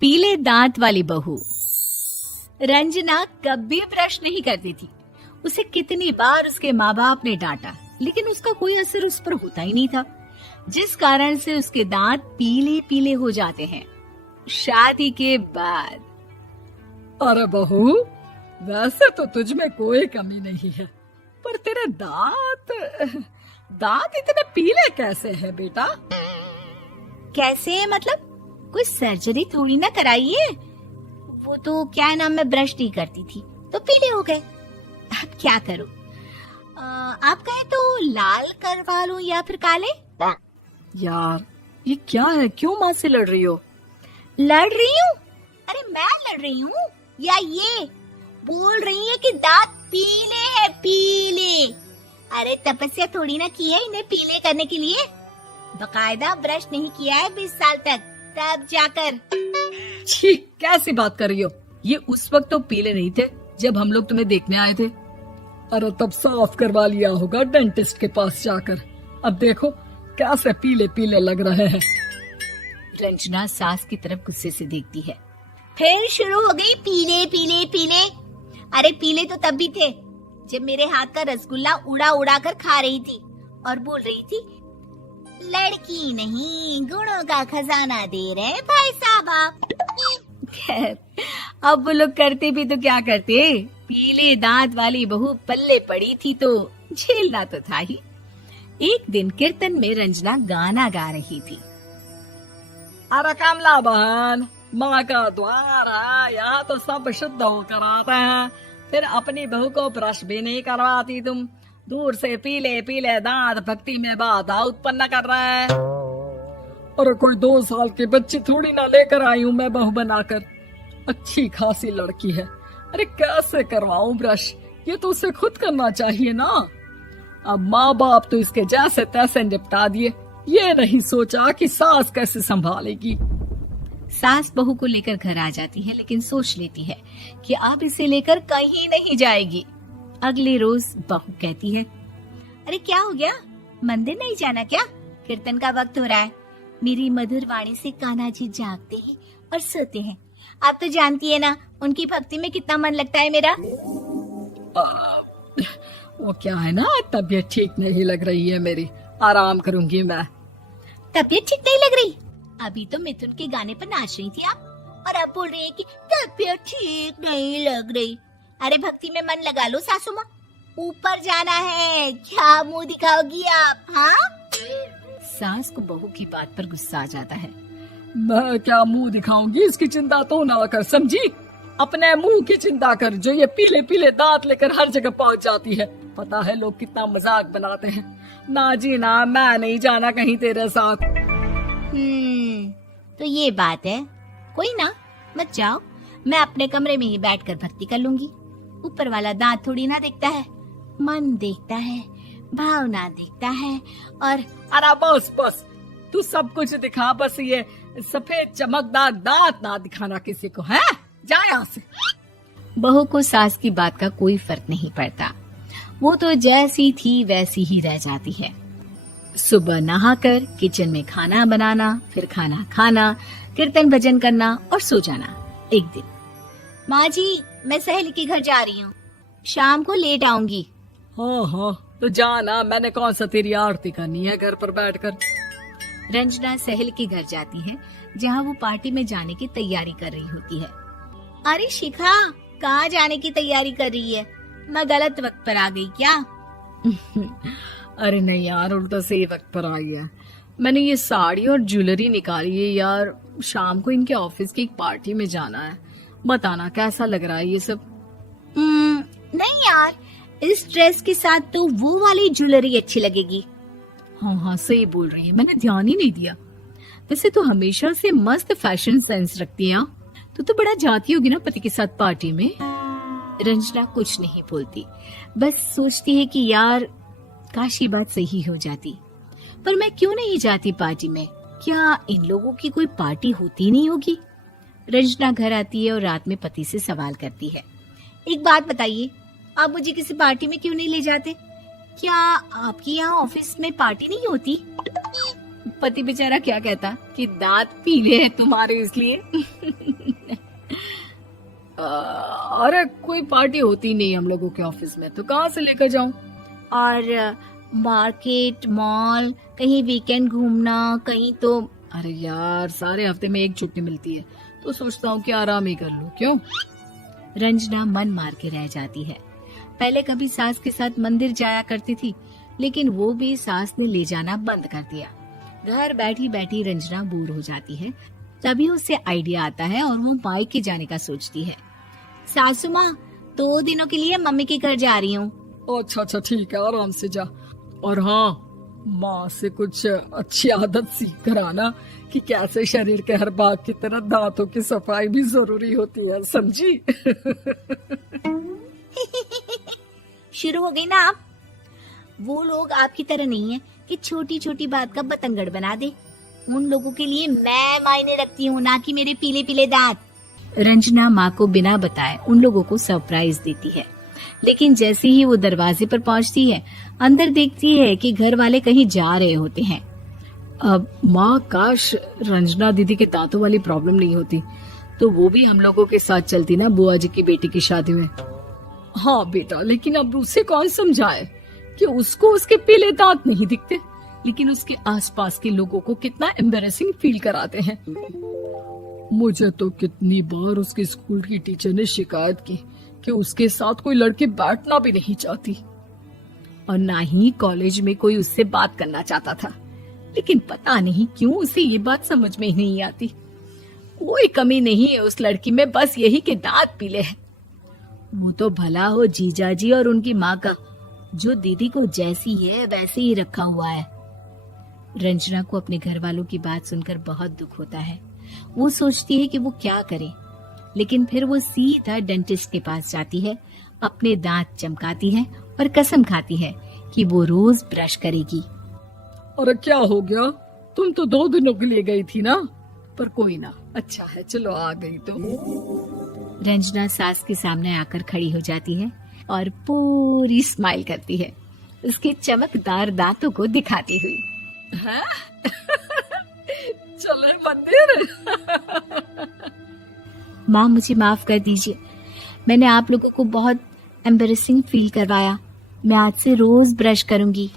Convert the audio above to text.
पीले दांत वाली बहू। रंजना कभी ब्रश नहीं करती थी। उसे कितनी बार उसके माँ बाप ने डांटा, लेकिन उसका कोई असर उस पर होता ही नहीं था, जिस कारण से उसके दांत पीले पीले हो जाते हैं। शादी के बाद अरे बहू, वैसे तो तुझ में कोई कमी नहीं है, पर तेरे दांत इतने पीले कैसे हैं बेटा? कैसे मतलब? कोई सर्जरी थोड़ी ना कराइए। वो तो क्या नाम, मैं ब्रश नहीं करती थी तो पीले हो गए। अब क्या करूं? आप कहें तो लाल करवा लूं या फिर काले? यार ये क्या है, क्यों माँ से लड़ रही हो? लड़ रही हूँ? अरे मैं लड़ रही हूँ या ये बोल रही है कि दांत पीले हैं, पीले। अरे तपस्या थोड़ी ना की है इन्हें पीले करने के लिए। बकायदा ब्रश नहीं किया है 20 साल तक, तब जाकर। छी, कैसी बात कर रही हो? ये उस वक्त तो पीले नहीं थे जब हम लोग तुम्हें देखने आए थे। अरे तब साफ करवा लिया होगा डेंटिस्ट के पास जाकर। अब देखो कैसे पीले पीले लग रहे हैं। रंजना सास की तरफ गुस्से से देखती है। फिर शुरू हो गई पीले पीले पीले। अरे पीले तो तब भी थे जब मेरे हाथ का रसगुल्ला उड़ा उड़ा कर खा रही थी और बोल रही थी, लड़की नहीं गुणों का खजाना दे रहे भाई साहब आप। खैर, अब वो लोग करते भी तो क्या करते, पीले दांत वाली बहू पल्ले पड़ी थी तो झेलना तो था ही। एक दिन कीर्तन में रंजना गाना गा रही थी। अरे कमला बहन, माँ का द्वार है, यहाँ तो सब शुद्ध होकर आते हैं, फिर अपनी बहू को ब्रश भी नहीं करवाती तुम। दूर से पीले पीले दांत भक्ति में बाधा उत्पन्न कर रहे हैं। अरे कोई 2 साल की बच्ची थोड़ी ना लेकर आई हूँ मैं बहू बनाकर। अच्छी खासी लड़की है, अरे कैसे करवाऊं ब्रश? ये तो उसे खुद करना चाहिए ना। अब माँ बाप तो इसके जैसे तैसे निपटा दिए, ये नहीं सोचा कि सास कैसे संभालेगी। सास बहू को लेकर घर आ जाती है, लेकिन सोच लेती है कि अब इसे लेकर कहीं नहीं जाएगी। अगले रोज बहू कहती है, अरे क्या हो गया, मंदिर नहीं जाना क्या? कीर्तन का वक्त हो रहा है। मेरी मधुर वाणी से कान्हा जी जागते हैं और सोते हैं। आप तो जानती है ना उनकी भक्ति में कितना मन लगता है मेरा। वो क्या है ना, तबीयत ठीक नहीं लग रही है मेरी, आराम करूंगी मैं। तबीयत ठीक नहीं लग रही? अभी तो मिथुन के गाने पर नाच रही थी आप, और अब बोल रही है कि तबीयत ठीक नहीं लग रही। अरे भक्ति में मन लगा लो सासू माँ, ऊपर जाना है, क्या मुंह दिखाओगी आप? हाँ? सास को बहू की बात पर गुस्सा आ जाता है। मैं क्या मुंह दिखाऊंगी, इसकी चिंता तो ना कर, समझी? अपने मुंह की चिंता कर, जो ये पीले पीले दांत लेकर हर जगह पहुंच जाती है। पता है लोग कितना मजाक बनाते हैं। ना जी ना, मैं नहीं जाना कहीं तेरे साथ। तो ये बात है, कोई ना, मत जाओ, मैं अपने कमरे में ही बैठकर भक्ति कर लूंगी। ऊपर वाला दांत थोड़ी ना देखता है, मन देखता है, भावना देखता है। और अरे बस बस, तू सब कुछ दिखा, बस ये सफेद चमकदार दांत ना दिखाना किसी को, है? जा यहाँ से। बहू को सास की बात का कोई फर्क नहीं पड़ता, वो तो जैसी थी वैसी ही रह जाती है। सुबह नहाकर किचन में खाना बनाना, फिर खाना खाना, कीर्तन भजन करना और सो जाना। एक दिन, माँ जी मैं सहेली के घर जा रही हूँ, शाम को लेट आऊंगी। हाँ हाँ तो जाना, मैंने कौन सा तेरी आरती करनी है घर पर बैठकर। रंजना सहेली के घर जाती है, जहाँ वो पार्टी में जाने की तैयारी कर रही होती है। अरे शिखा, कहाँ जाने की तैयारी कर रही है? मैं गलत वक्त पर आ गई क्या? अरे नहीं यार, उल्टा सही वक्त पर आ गया। मैंने ये साड़ी और ज्वेलरी निकाली है यार, शाम को इनके ऑफिस की एक पार्टी में जाना है। बताना कैसा लग रहा है ये सब? नहीं यार, इस ड्रेस के साथ तो वो वाली ज्वेलरी अच्छी लगेगी। हाँ हाँ सही बोल रही है, मैंने ध्यान ही नहीं दिया। वैसे तो हमेशा से मस्त फैशन सेंस रखती है। तो बड़ा जाती होगी ना पति के साथ पार्टी में। रंजना कुछ नहीं बोलती, बस सोचती है कि यार काश ये बात सही हो जाती, पर मैं क्यों नहीं जाती पार्टी में? क्या इन लोगों की कोई पार्टी होती नहीं होगी? रंजना घर आती है और रात में पति से सवाल करती है, एक बात बताइए, आप मुझे किसी पार्टी में क्यों नहीं ले जाते? क्या आपकी यहाँ ऑफिस में पार्टी नहीं होती? पति बेचारा क्या कहता कि दांत पीले हैं तुम्हारे इसलिए। अरे कोई पार्टी होती नहीं हम लोगों के ऑफिस में, तो कहाँ से लेकर जाऊं? और मार्केट, मॉल, कहीं वीकेंड घूमना, कहीं तो। अरे यार, सारे हफ्ते में एक छुट्टी मिलती है, तो सोचता हूँ कि आराम ही कर लूं। क्यों? रंजना मन मार के रह जाती है। पहले कभी सास के साथ मंदिर जाया करती थी, लेकिन वो भी सास ने ले जाना बंद कर दिया। घर बैठी बैठी रंजना बोर हो जाती है। तभी उसे आइडिया आता है और वो मायके जाने का सोचती है। सासू माँ, 2 दिनों के लिए मम्मी के घर जा रही हूँ। अच्छा अच्छा, ठीक है, आराम से जा। और हाँ, माँ से कुछ अच्छी आदत सीख कर आना कि कैसे शरीर के हर भाग की तरह दांतों की सफाई भी जरूरी होती है, समझी? शुरू हो गई ना आप। वो लोग आपकी तरह नहीं है कि छोटी छोटी बात का बतंगड़ बना दे। उन लोगों के लिए मैं मायने रखती हूँ, ना कि मेरे पीले पीले दांत। रंजना माँ को बिना बताए उन लोगों को सरप्राइज देती है, लेकिन जैसे ही वो दरवाजे पर पहुंचती है, अंदर देखती है कि घर वाले कहीं जा रहे होते हैं। अब माँ, काश रंजना दीदी के दांतों वाली प्रॉब्लम नहीं होती, तो वो भी हम लोगों के साथ चलती ना बुआ जी की बेटी की शादी में। हाँ बेटा, लेकिन अब उसे कौन समझाए कि उसको उसके पीले दांत नहीं दिखते, लेकिन उसके आसपास के लोगों को कितना एम्बैरेसिंग फील कराते हैं। मुझे तो कितनी बार उसके स्कूल की टीचर ने शिकायत की कि उसके साथ कोई लड़की बैठना भी नहीं चाहती, और ना ही कॉलेज में कोई उससे बात करना चाहता था। लेकिन पता नहीं क्यों उसे ये बात समझ में ही नहीं आती। कोई कमी नहीं है उस लड़की में, बस यही कि दांत पीले हैं। वो तो भला हो जीजा जी और उनकी माँ का, जो दीदी को जैसी है वैसे ही रखा हुआ है। रंजना को अपने घर वालों की बात सुनकर बहुत दुख होता है। वो सोचती है कि वो क्या करे, लेकिन फिर वो सीधा डेंटिस्ट के पास जाती है, अपने दांत चमकाती है और कसम खाती है कि वो रोज ब्रश करेगी। अरे क्या हो गया? तुम तो 2 दिनों के लिए गई थी ना, पर कोई ना, अच्छा है, चलो आ गई तो। रंजना सास के सामने आकर खड़ी हो जाती है और पूरी स्माइल करती है, उसके चमकदार दांतों को दिखाती हुई। हैं? चले मंदिर। माँ, मुझे माफ कर दीजिए, मैंने आप लोगों को बहुत एम्बैरेसिंग फील करवाया। मैं आज से रोज ब्रश करूंगी।